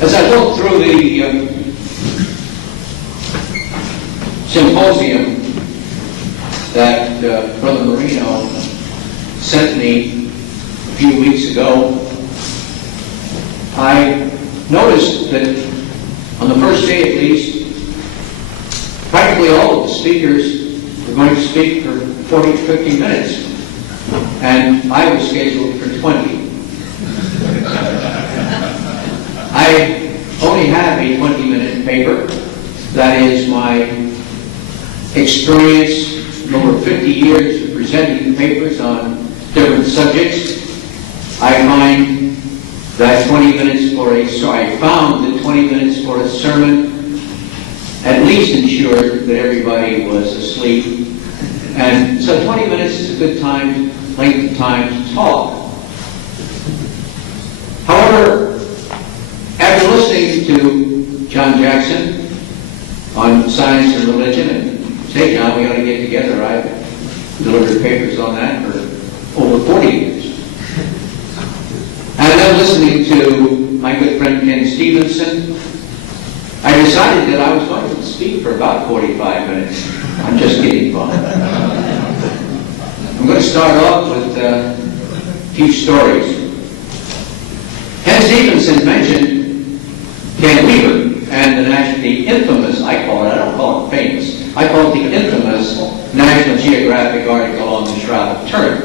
As I looked through the symposium that Brother Marino sent me a few weeks ago, I noticed that on the first day at least, practically all of the speakers were going to speak for 40 to 50 minutes, and I was scheduled for 20. I only have a 20-minute paper. That is my experience in over 50 years of presenting papers on different subjects. I find that 20 minutes for I found that 20 minutes for a sermon at least ensured that everybody was asleep. And so 20 minutes is a good length of time to talk. However, after listening to John Jackson on science and religion, and say, John, we ought to get together. I've delivered papers on that for over 40 years. And then listening to my good friend Ken Stevenson, I decided that I was going to speak for about 45 minutes. I'm just kidding, Bob. I'm going to start off with a few stories. Ken Stevenson mentioned Ken Weaver and the infamous, I call it, I don't call it famous, I call it the infamous National Geographic article on the Shroud of Turin.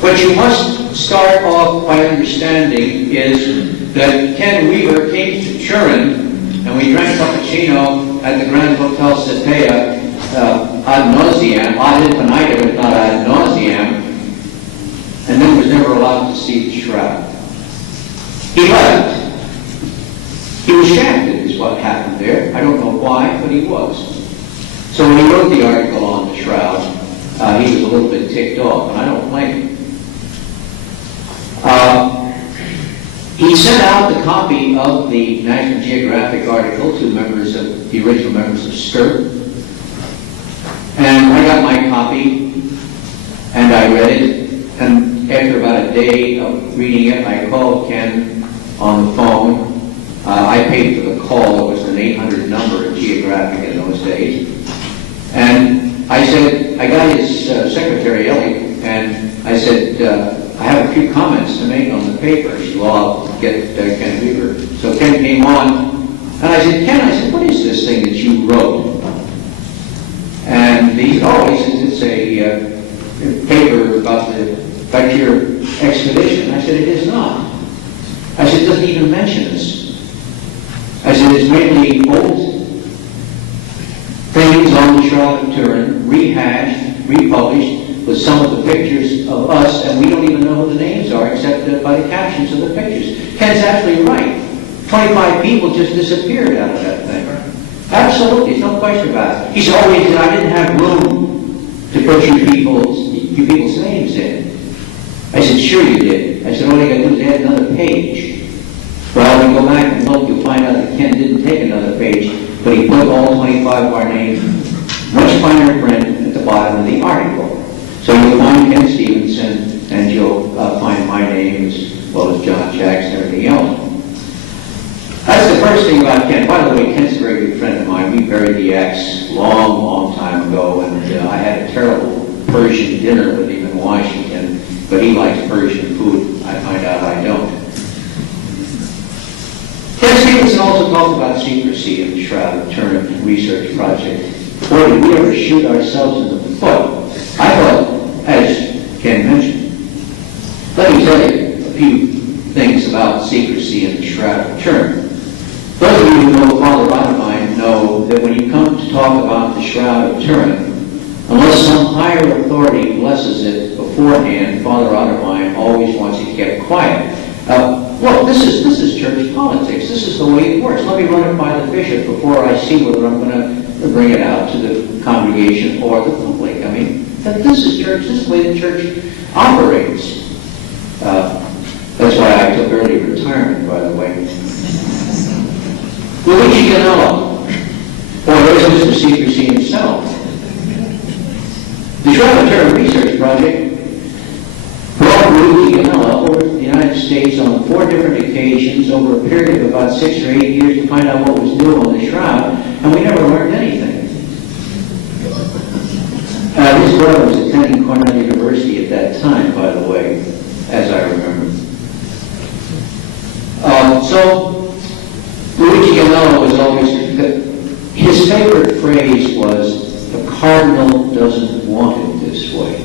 What you must start off by understanding is that Ken Weaver came to Turin, and we drank cappuccino at the Grand Hotel Sepia ad nauseam, ad infinitum, if not ad nauseam, and then was never allowed to see the Shroud. He left. He was shafted is what happened there. I don't know why, but he was. So when he wrote the article on the Shroud, he was a little bit ticked off, and I don't blame him. He sent out the copy of the National Geographic article to members of the original members of STIRP. And I got my copy, and I read it. And after about a day of reading it, I called Ken on the phone. I paid for the call. It was an 800 number at Geographic in those days. And I said, I got his secretary, Ellie, and I said, I have a few comments to make on the paper. She said, well, I'll get Ken Weaver. So Ken came on, and I said, Ken, what is this thing that you wrote? And he said, it's a paper about your expedition. I said, it is not. I said, it doesn't even mention us. I said, it's mainly old things on the Shroud of Turin, rehashed, republished, with some of the pictures of us, and we don't even know who the names are except by the captions of the pictures. Ken's absolutely right. 25 people just disappeared out of that thing. Absolutely, there's no question about it. He said, I didn't have room to put you people's names in. I said, sure you did. I said, all you got to do is add another page. Well, when you go back and look, you'll find out that Ken didn't take another page, but he put all 25 of our names, much finer print, at the bottom of the article. So you'll find Ken Stevenson, and you'll find my name as well as John Jackson and everything else. That's the first thing about Ken. By the way, Ken's a very good friend of mine. We buried the ex long time ago, and I had a terrible Persian dinner with him in Washington, but he likes Persian food. I find out I don't. Ken Stevenson also talked about secrecy in the Shroud of Turin research project. Boy, did we ever shoot ourselves in the foot. I thought, as Ken mentioned, let me tell you a few things about secrecy in the Shroud of Turin. Those of you who know Father Radovine know that when you come to talk about the Shroud of Turin, unless some higher authority blesses it beforehand, Father Radovine always wants it kept quiet. Well, this is church politics. This is the way it works. Let me run it by the bishop before I see whether I'm going to bring it out to the congregation or the public. I mean, this is church. This is the way the church operates. That's why I took early retirement, by the way. Luigi Ganello, or there's Mr. Secrecy himself. The Shroud of Turin Research Project brought Luigi Ganello over to the United States on 4 different occasions investigations over a period of about 6 or 8 years to find out what was new on the Shroud, and we never learned anything. His brother was attending Cornell University at that time, by the way, as I remember. So, Luigi Ganello was always, his favorite phrase was, "The Cardinal doesn't want it this way."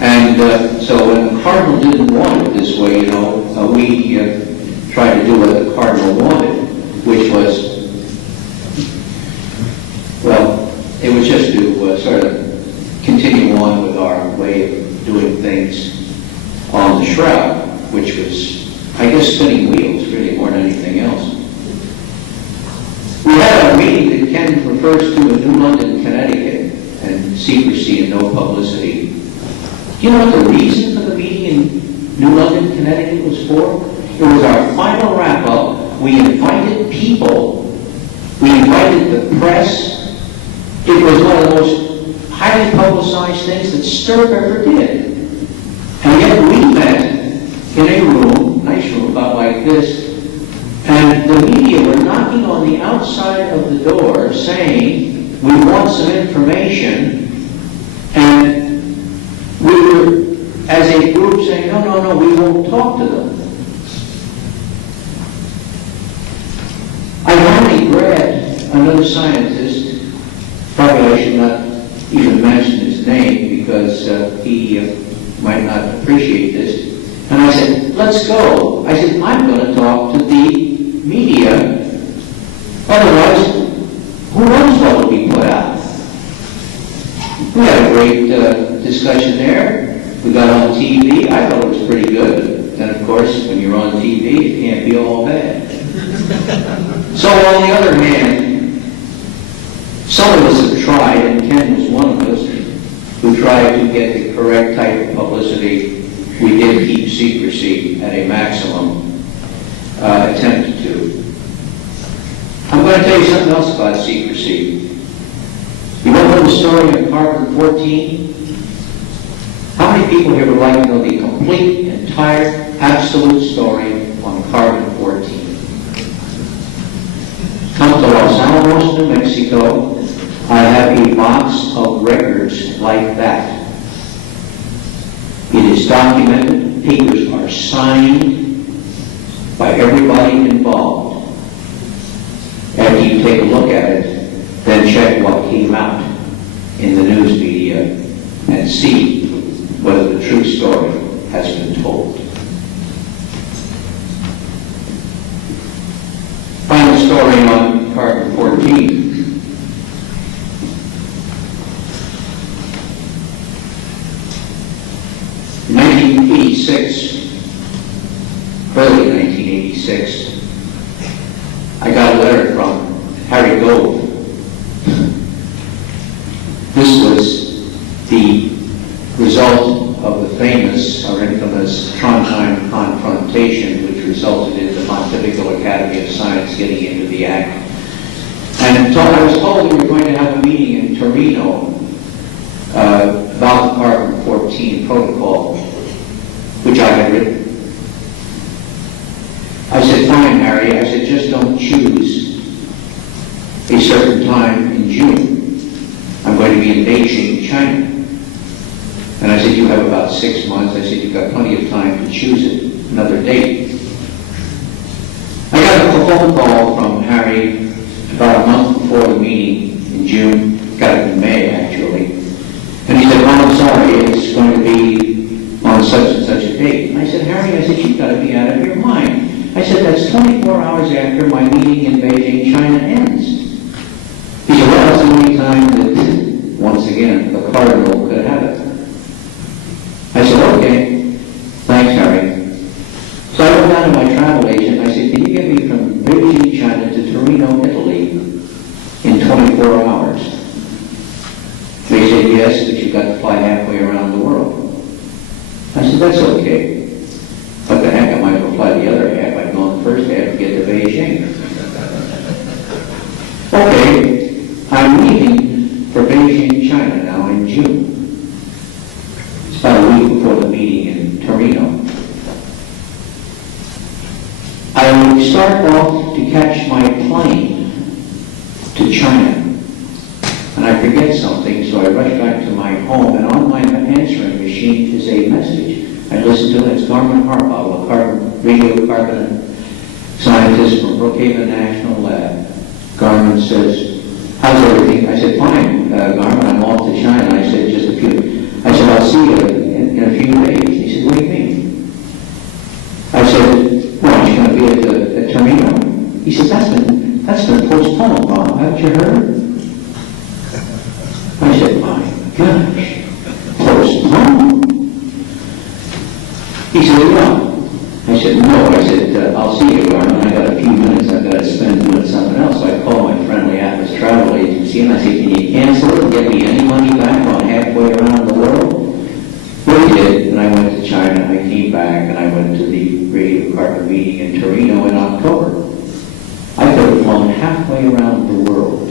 And so when the Cardinal didn't want it this way, we tried to do what the Cardinal wanted, which was, well, it was just to sort of continue on with our way of doing things on the Shroud, which was, I guess, spinning wheels, really, more than anything else. We had a meeting that Ken refers to in New London, Connecticut, and secrecy and no publicity. Do you know what the reason for the meeting in New London, Connecticut was for? It was our final wrap-up. We invited people. We invited the press. It was one of the most highly publicized things that Stirp ever did. And yet we met in a room, nice room about like this, and the media were knocking on the outside of the door saying, "We want some information," and we were, as a group, saying, no, we won't talk to them. I finally grabbed another scientist, probably I should not even mention his name because he might not appreciate this, and I said, "Let's go." I said, "I'm going to talk to the media, otherwise, who knows what will be put out." We had a great discussion there. We got on TV. I thought it was pretty good. And of course, when you're on TV, it can't be all bad. So on the other hand, some of us have tried, and Ken was one of us, who tried to get the correct type of publicity. We did keep secrecy at a maximum, attempted to. I'm going to tell you something else about secrecy. You want to know the story of carbon-14? How many people here would like to know the complete, entire, absolute story on carbon-14? Come to Los Alamos, New Mexico. I have a box of records like that. It is documented. Papers are signed by everybody involved. After you take a look at it, then check what came out in the news media and see whether the true story has been told. Final story on carbon-14. In 1986, early 1986, I got a letter from Harry Gove. This was the result of the famous or infamous Trondheim confrontation, which resulted in the Pontifical Academy of Science getting into the act. And I was told we were going to have a meeting in Torino about the carbon-14 protocol, which I had written. I said, "Fine, Harry." I said, "Just don't choose a certain time in June. I'm going to be in Beijing, China." And I said, "You have about 6 months." I said, "You've got plenty of time to choose another date." I got a phone call from Harry about a month before the meeting in June. Got it in May, actually. And he said, "Well, I'm sorry, it's going to be on such and such a date." And I said, "Harry," I said, "you've got to be out of your mind." I said, "That's 24 hours after my meeting in Beijing, China ends." He said, "Well, that's the only time that, once again, the Cardinal could have it." I said, "Okay, thanks, Harry." So I went down to my travel agent and I said, "Can you get me from Beijing, China to Torino, Italy in 24 hours? They said, "Yes, but you've got to fly halfway around the world." I said, "That's okay. What the heck, I might as well fly the other half. I'd go on the first half to get to Beijing." Okay, I'm leaving for Beijing, China now in June. It's about a week before the meeting in Torino. I start off to catch my plane to China. And I forget something, so I rush back to my home, and on my answering machine is a message. I listen to it. It's Garmin Harbaugh, a radiocarbon scientist from Brookhaven National Lab. Garmin says, "How's everything?" I said, "Fine, Garmin, I'm off to China." I said, "Just a few." I said, "I'll see you in a few days." He said, "What do you mean?" I said, "Well, you're going to be at Turin." He said, that's been postponed, Bob. Haven't you heard?" I said, "My gosh, postponed?" He said, "Yeah." I said, "No." I said, "I'll see you, Garmin. I got a few minutes I've got to spend doing something else." So I called my friendly Atlas travel agency and I said, "Can you cancel it and get me any money back on halfway around the world?" Well, he did, and I went to China. I came back and I went to the Radiocarbon meeting in Turin in October. I could have flown halfway around the world.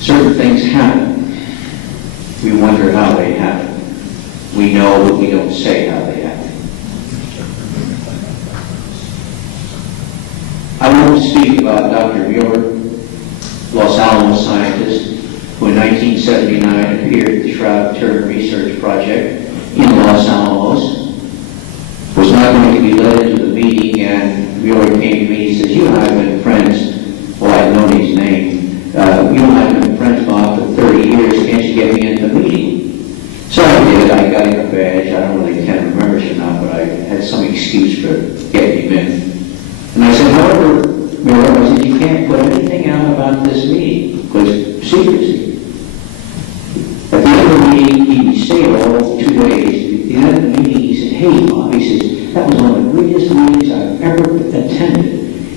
Certain things happen. We wonder how they happen. We know, but we don't say how they happen. I want to speak about Dr. Mueller, Los Alamos scientist, who in 1979 appeared at the Shroud Turin research project in Los Alamos, was not going to be led into the meeting, and Mueller came to me and says, "You and I have been friends." Well, I've known his name. "You and I have been friends, Bob, for 30 years. Can't you get me into the meeting?" So I did. I got him a badge. I don't really can remember it or not, but I had some excuse for getting him in. And I said, "However, Mueller," I said, "you can't put anything out about this meeting because secrecy." At the end of the meeting, he stayed all 2 days. At the end of the meeting, he said, "Hey, Bob," he says, "that was one of the greatest meetings I've ever attended."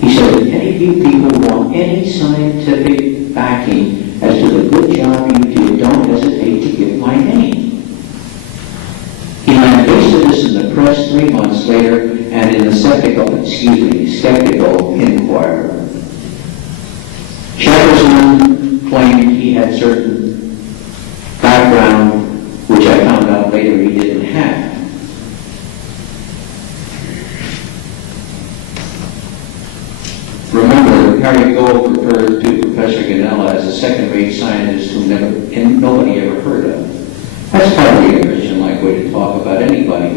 He said, "If any of you people want any scientific backing as to the good job you did, don't hesitate to give my name." He pasted this in the press 3 months later and in the Skeptical Inquirer. Jefferson claimed he had certain background, which I found out later he didn't have. Remember, Harry Gold referred to Professor Ganella as a second-rate scientist whom nobody ever heard of. That's hardly a Christian-like way to talk about anybody.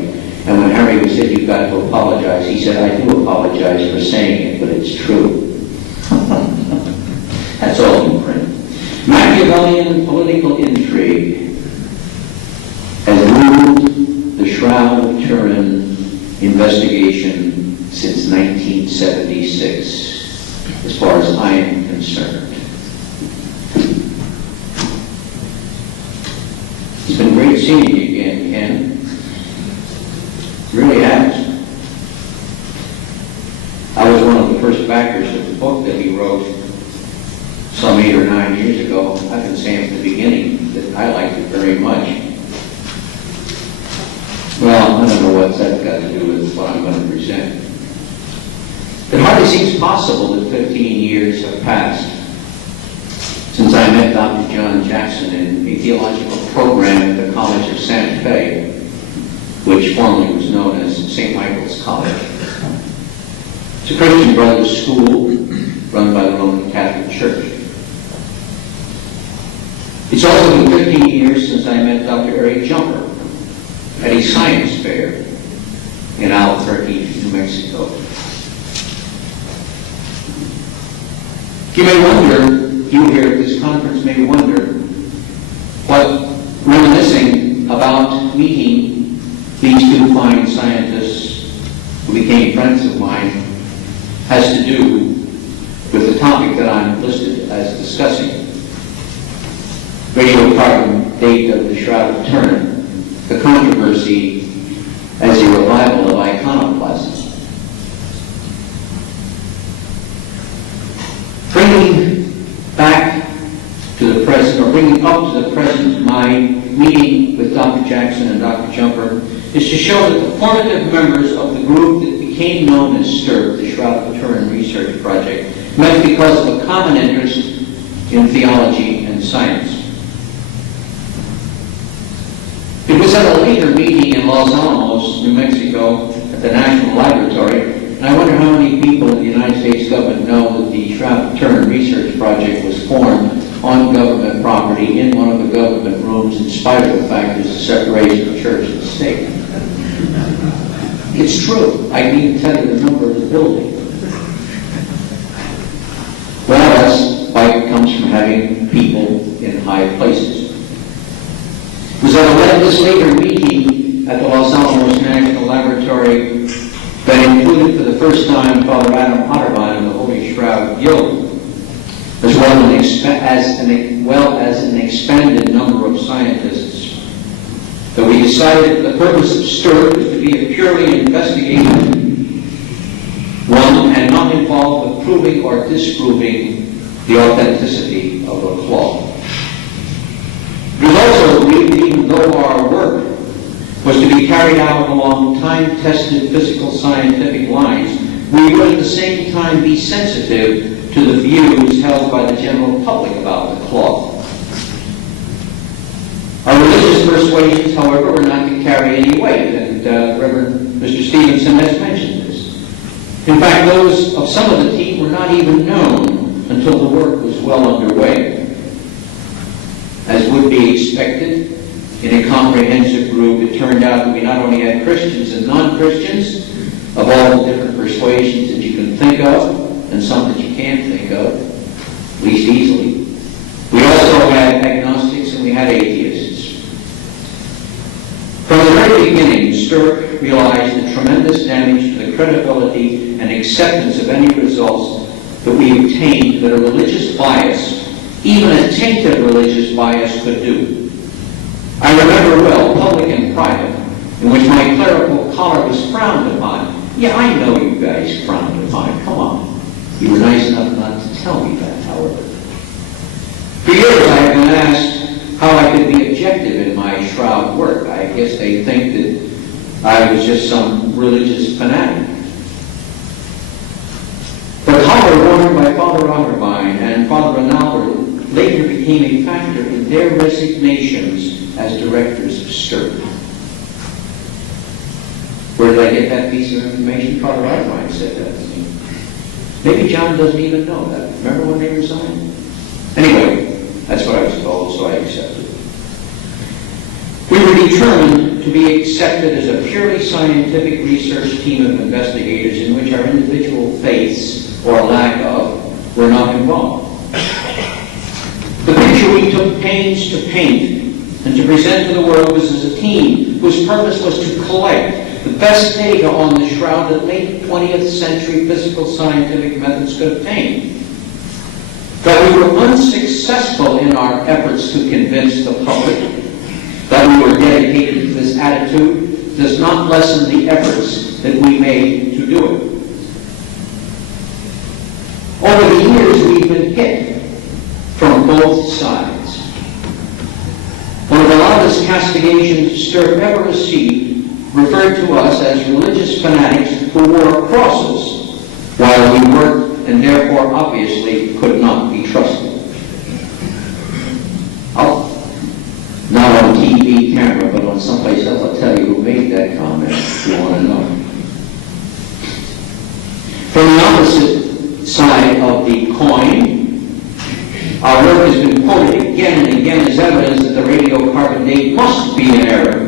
And when Harry was said, "You've got to apologize," he said, "I do apologize for saying it, but it's true." That's all in print. Machiavellian political intrigue has ruled the Shroud of Turin investigation since 1976, as far as I am concerned. It's been great seeing you again, Ken. It really has. I was one of the first backers of the book that he wrote some 8 or 9 years ago. I've been saying from the beginning that I liked it very much. Well, I don't know what that's got to do with what I'm going to present. It hardly seems possible that 15 years have passed since I met Dr. John Jackson in a theological program at the College of Santa Fe, which formerly was known as St. Michael's College. It's a Christian brothers' school run by the Roman Catholic Church. It's also been 15 years since I met Dr. Eric Jumper at a science fair in Albuquerque, New Mexico. You may wonder, you here at this conference may wonder, what reminiscing about meeting these two fine scientists who became friends of mine has to do with the topic that I'm listed as discussing. Radiocarbon, date of the Shroud of Turin, the controversy as a revival of iconoclasm. Bringing back to the present, or bringing up to the present, my meeting with Dr. Jackson and Dr. Jumper is to show that the formative members of the group that became known as STIRP, the Shroud of Turin Research Project, met because of a common interest in theology and science. It was at a later meeting in Los Alamos, New Mexico, the National Laboratory. And I wonder how many people in the United States government know that the Shroud Turin Research Project was formed on government property in one of the government rooms, in spite of the fact there's a separation of church and state. It's true. I can even tell you the number of the building. Well, that's why it comes from having people in high places. It was at a legislature meeting at the Los Alamos National Laboratory that included for the first time Father Adam Otterbein of the Holy Shroud Guild, as well as an expanded number of scientists, that we decided the purpose of STIRP was to be a purely investigative one and not involved with proving or disproving the authenticity of a cloth. It was also agreed that even though our work was to be carried out along time-tested physical scientific lines, we would at the same time be sensitive to the views held by the general public about the cloth. Our religious persuasions, however, were not to carry any weight, and Reverend Mr. Stevenson has mentioned this. In fact, those of some of the team were not even known until the work was well underway. As would be expected, in a comprehensive group, it turned out that we not only had Christians and non-Christians of all the different persuasions that you can think of, and some that you can't think of, at least easily. We also had agnostics and we had atheists. From the very beginning, STIRP realized the tremendous damage to the credibility and acceptance of any results that we obtained that a religious bias, even a tainted religious bias, could do. I remember well, public and private, in which my clerical collar was frowned upon. Yeah, I know you guys frowned upon it. Come on. You were nice enough not to tell me that, however. For years I have been asked how I could be objective in my shroud work. I guess they think that I was just some religious fanatic. The collar worn by Father Otterbein and Father Ronaldo later became a factor in their resignations as directors of STIRP. Where did I get that piece of information? Father Otterbein said that to me. Maybe John doesn't even know that. Remember when they resigned? Anyway, that's what I was told, so I accepted. We were determined to be accepted as a purely scientific research team of investigators in which our individual faiths, or lack of, were not involved. The picture we took pains to paint and to present to the world was as a team whose purpose was to collect the best data on the shroud that late 20th century physical scientific methods could obtain. That we were unsuccessful in our efforts to convince the public that we were dedicated to this attitude does not lessen the efforts that we made to do it. Over the years, we've been hit from both sides. One of the loudest castigations STIRP ever received referred to us as religious fanatics who wore crosses while we worked and therefore obviously could not be trusted. Not on TV camera, but on someplace else, I'll tell you who made that comment if you want to know. From the opposite side of the coin, our work has been quoted again and again as evidence that the radiocarbon date must be an error,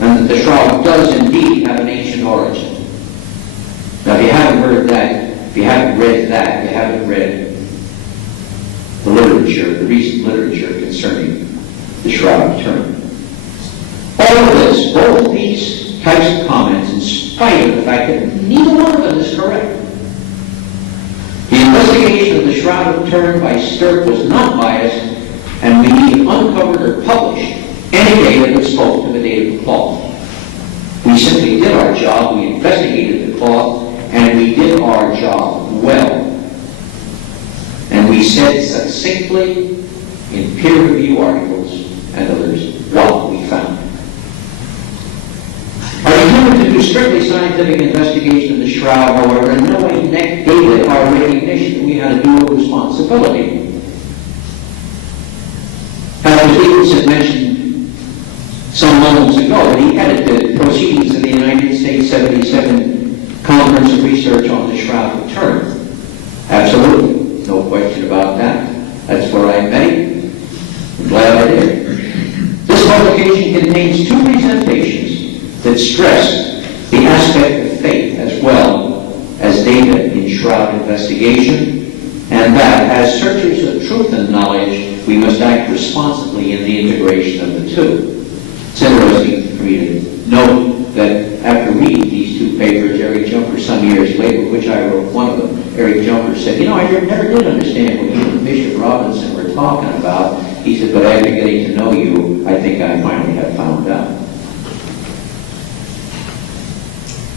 and that the shroud does indeed have an ancient origin. Now, if you haven't heard that, if you haven't read that, you haven't read the literature, the recent literature concerning the Shroud of Turin. All of this, both these types of comments, in spite of the fact that neither one of them is correct. The investigation of the Shroud of Turin by STIRP was not biased, and we neither uncovered or published any data that spoke to the date of the cloth. We simply did our job, we investigated the cloth, and we did our job well. And we said succinctly in peer review articles and others what we found. Our determined to do strictly scientific investigation of the Shroud, however, in no way negated our recognition that we had a dual responsibility. As Stevenson mentioned some moments ago, that he edited Proceedings of the United States 77 comprehensive research on the Shroud of Turin. Absolutely, no question about that. That's where I met him. I'm glad I did. This publication contains two presentations that stress the aspect of faith as well as data in Shroud investigation, and that as searchers of truth and knowledge, we must act responsibly in the integration of the two. It's interesting for me to note that after reading these two papers, Eric Jumper, some years later, which I wrote one of them, Eric Jumper said, "You know, I never did understand what you and Bishop Robinson were talking about." He said, "But after getting to know you, I think I finally have found out."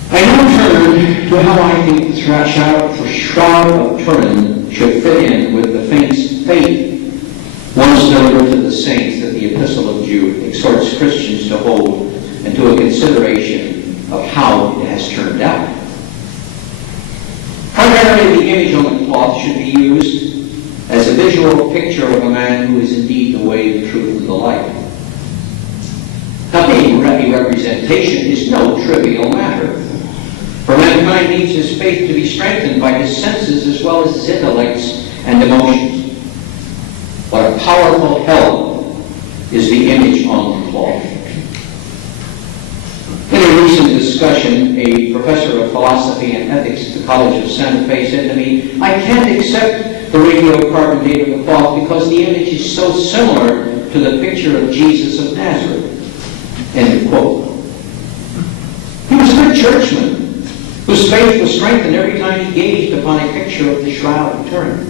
I now turn to how I think the Shroud of Turin should fit in with the faith once delivered to the saints that the Epistle of Jude exhorts Christians to hold, and to a consideration of how it has turned out. Primarily, the image on the cloth should be used as a visual picture of a man who is indeed the way, the truth, and the life. Now, being a representation is no trivial matter, for mankind needs his faith to be strengthened by his senses as well as his intellects and emotions. What a powerful help is the image on the cloth. In a recent discussion, a professor of philosophy and ethics at the College of Santa Fe said to me, "I can't accept the radiocarbon date of the cloth because the image is so similar to the picture of Jesus of Nazareth." End of quote. He was a good churchman whose faith was strengthened every time he gazed upon a picture of the Shroud of Turin.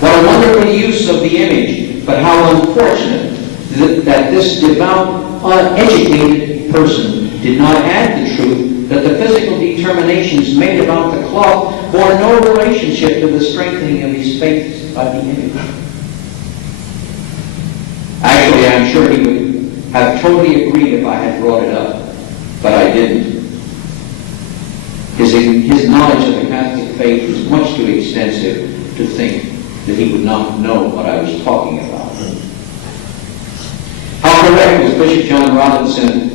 What a wonderful use of the image, but how unfortunate that this devout, uneducated person did not add the truth that the physical determinations made about the cloth bore no relationship to the strengthening of his faith by the image. Actually, I'm sure he would have totally agreed if I had brought it up, but I didn't. His knowledge of the Catholic faith is much too extensive to think that he would not know what I was talking about. How correct was Bishop John Robinson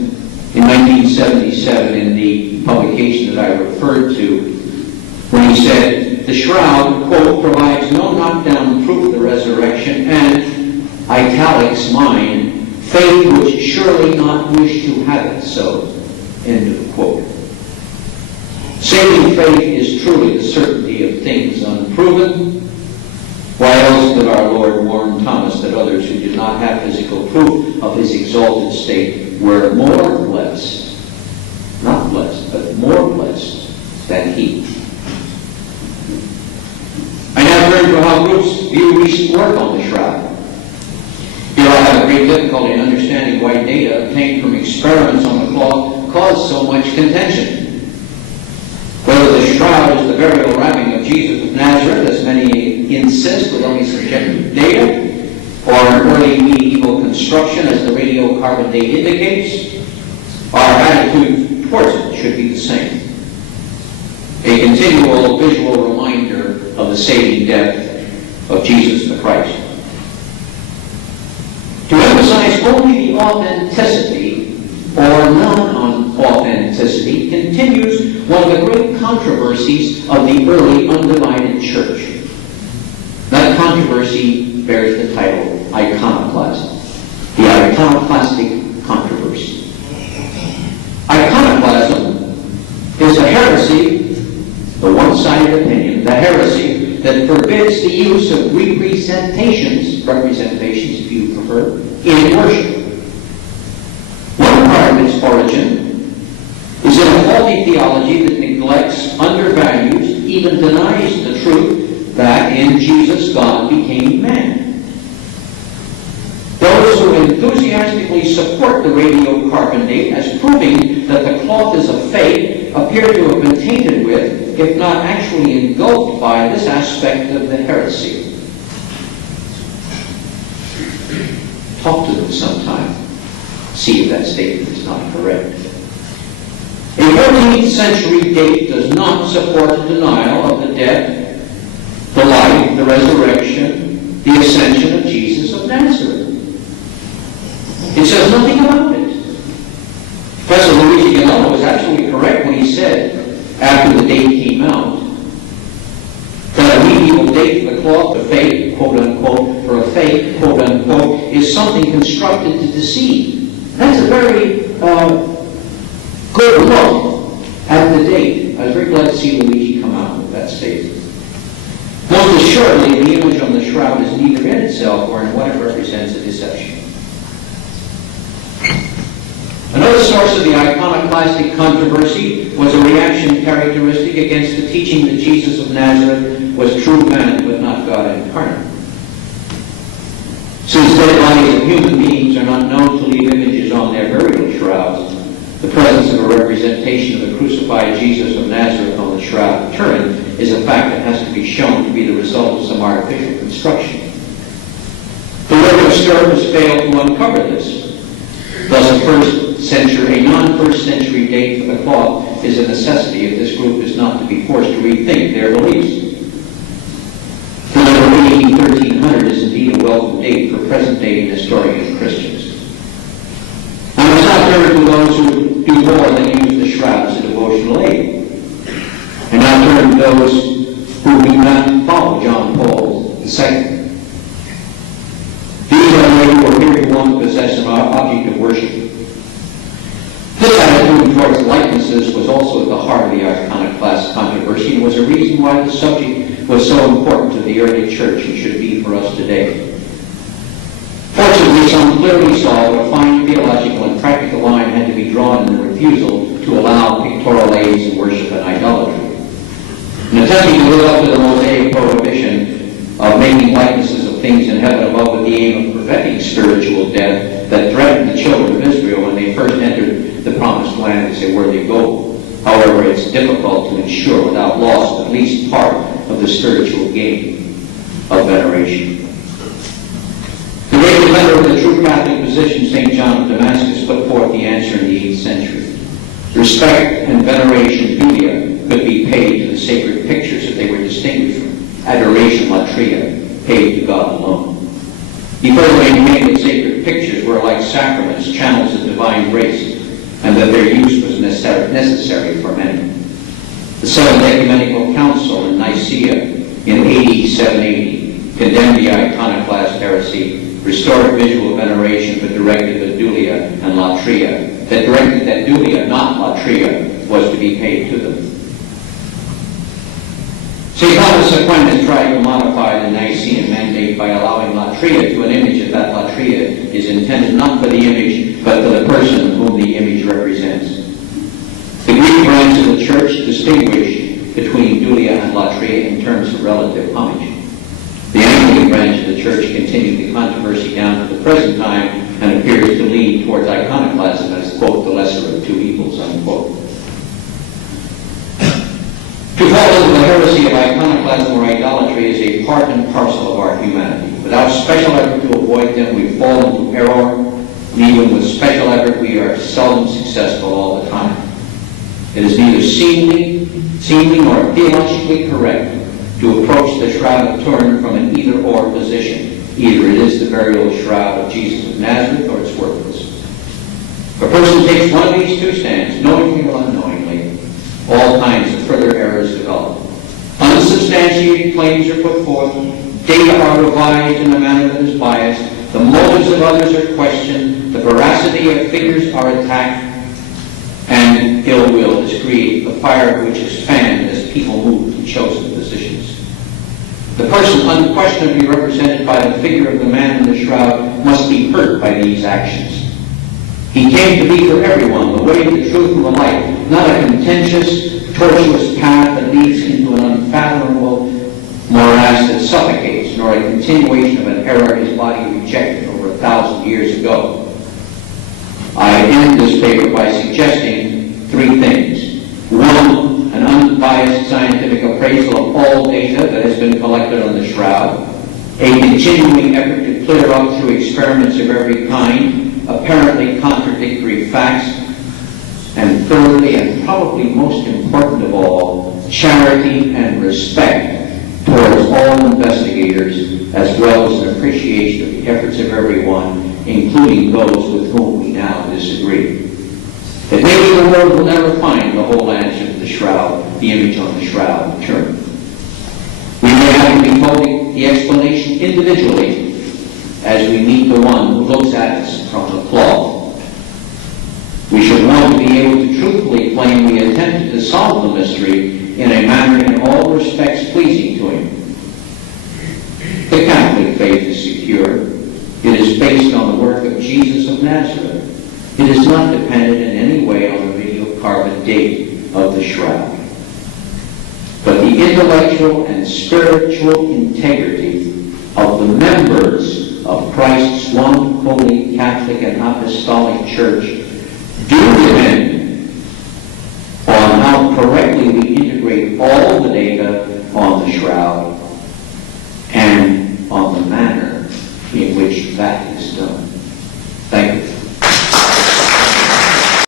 in 1977 in the publication that I referred to, when he said, "The Shroud, quote, provides no knockdown proof of the resurrection, and, italics mine, faith would surely not wish to have it so," end of quote. Saving faith is truly the certainty of things unproven. Why else did our Lord warn Thomas that others who did not have physical proof of his exalted state were more blessed, not blessed, but more blessed than he? I now turn to how groups view recent work on the Shroud. Here I have a great difficulty in understanding why data obtained from experiments on the cloth caused so much contention. Whether the Shroud is the burial wrapping of Jesus of Nazareth, as many insist with only subjective data, or an early medieval construction, as the radiocarbon date indicates, our attitude towards it should be the same. A continual visual reminder of the saving death of Jesus the Christ. To emphasize only the authenticity or non-authenticity continues one of the great controversies of the early undivided church. That controversy bears the title Iconoclasm, the iconoclastic controversy. Iconoclasm is a heresy, the one-sided opinion, the heresy that forbids the use of representations if you prefer, in worship. One part of its origin is in a faulty theology that neglects, undervalues, even denies the truth that in Jesus God became man. Those who enthusiastically support the radiocarbon date as proving that the cloth is a fake appear to have been tainted with, if not actually engulfed by, this aspect of the heresy. Talk to them sometime. See if that statement is not correct. A 14th century date does not support a denial of the death, the life, the resurrection, the ascension of Jesus of Nazareth. It says nothing about it. Professor Luigi Ganello was absolutely correct when he said, after the date came out, that a medieval date for the cloth, a fake, quote unquote, for a fake, quote unquote, is something constructed to deceive. That's a very good look at the date. I was very glad to see Luigi come out with that statement. Most assuredly, the image on the shroud is neither in itself or in what it represents a deception. Another source of the iconoclastic controversy was a reaction characteristic against the teaching that Jesus of Nazareth was true man but not God incarnate. Since dead bodies of human beings are not known to leave images on their burial shrouds, the presence of a representation of the crucified Jesus of Nazareth on the shroud of Turin is a fact that has to be shown to be the result of some artificial construction. The work of Shroud has failed to uncover this. Thus, a non-first century date for the cloth is a necessity if this group is not to be forced to rethink their beliefs. The number 1300 is indeed a welcome date for present-day historian Christians. I must not turn to those who do more than use the shroud as a devotional aid, and now turn to those who do not follow John Paul II. These are they who appear to want to possess an object of worship. This attitude towards likenesses was also at the heart of the iconoclast controversy and was a reason why the subject was so important to the early church and should be for us today. Fortunately, some clearly saw that a fine theological and practical line had to be drawn in the refusal to allow pictorial aids in worship and idolatry. In attempting to live up to the Mosaic prohibition of making likenesses of things in heaven above with the aim of preventing spiritual death that threatened the children of Israel when they first entered the promised land as they were to go. However, it's difficult to ensure without loss at least part of the spiritual gain of veneration. The great defender of the true Catholic position, St. John of Damascus, put forth the answer in the 8th century. Respect and veneration, dulia, could be paid to the sacred pictures that they were distinguished from. Adoration, latria, paid to God alone. He further maintained that sacred pictures were like sacraments, channels of divine grace, and that their use was necessary for many. The Seventh Ecumenical Council in Nicaea in AD 780 condemned the iconoclast heresy, restored visual veneration, but directed that dulia and latria, that dulia, not latria, was to be paid to them. St. Thomas Aquinas tried to modify the Nicene mandate by allowing latria to an image if that latria is intended not for the image, but for the person whom the image represents. The Greek branch of the Church distinguished between dulia and latria in terms of relative homage. The Anglican branch of the Church continued the controversy down to the present time and appears to lean towards iconoclasm as, quote, the lesser of two evils, unquote. To fall into the heresy of iconoclasm or idolatry is a part and parcel of our humanity. Without special effort to avoid them, we fall into error, and even with special effort, we are seldom successful all the time. It is neither seemly nor theologically correct to approach the Shroud of Turin from an either-or position. Either it is the burial shroud of Jesus of Nazareth or it's worthless. If a person takes one of these two stands, knowingly or unknowingly, all kinds of further errors develop. Unsubstantiated claims are put forth, data are revised in a manner that is biased, the motives of others are questioned, the veracity of figures are attacked, and ill will is created, the fire which is fanned as people move to chosen positions. The person unquestionably represented by the figure of the man in the shroud must be hurt by these actions. He came to be for everyone the way, the truth, and the light, not a contentious, tortuous path that leads into an unfathomable morass that suffocates, nor a continuation of an error his body rejected over 1,000 years ago. I end this paper by suggesting three things. One, an unbiased scientific appraisal of all data that has been collected on the shroud. A continuing effort to clear up through experiments of every kind apparently contradictory facts. And thirdly, and probably most important of all, charity and respect towards all investigators, as well as an appreciation of the efforts of everyone, including those with whom we now disagree. That maybe the world will never find the whole answer to the shroud, the image on the shroud of Turin. We may have to be told the explanation individually as we meet the one who looks at us from the cloth. We should want to be able to truthfully claim we attempted to solve the mystery in a manner in all respects pleasing to him. The Catholic faith is secure. It is based on the work of Jesus of Nazareth. It is not dependent in any way on the radiocarbon date of the shroud. But the intellectual and spiritual integrity of the members of Christ's one holy Catholic and Apostolic Church do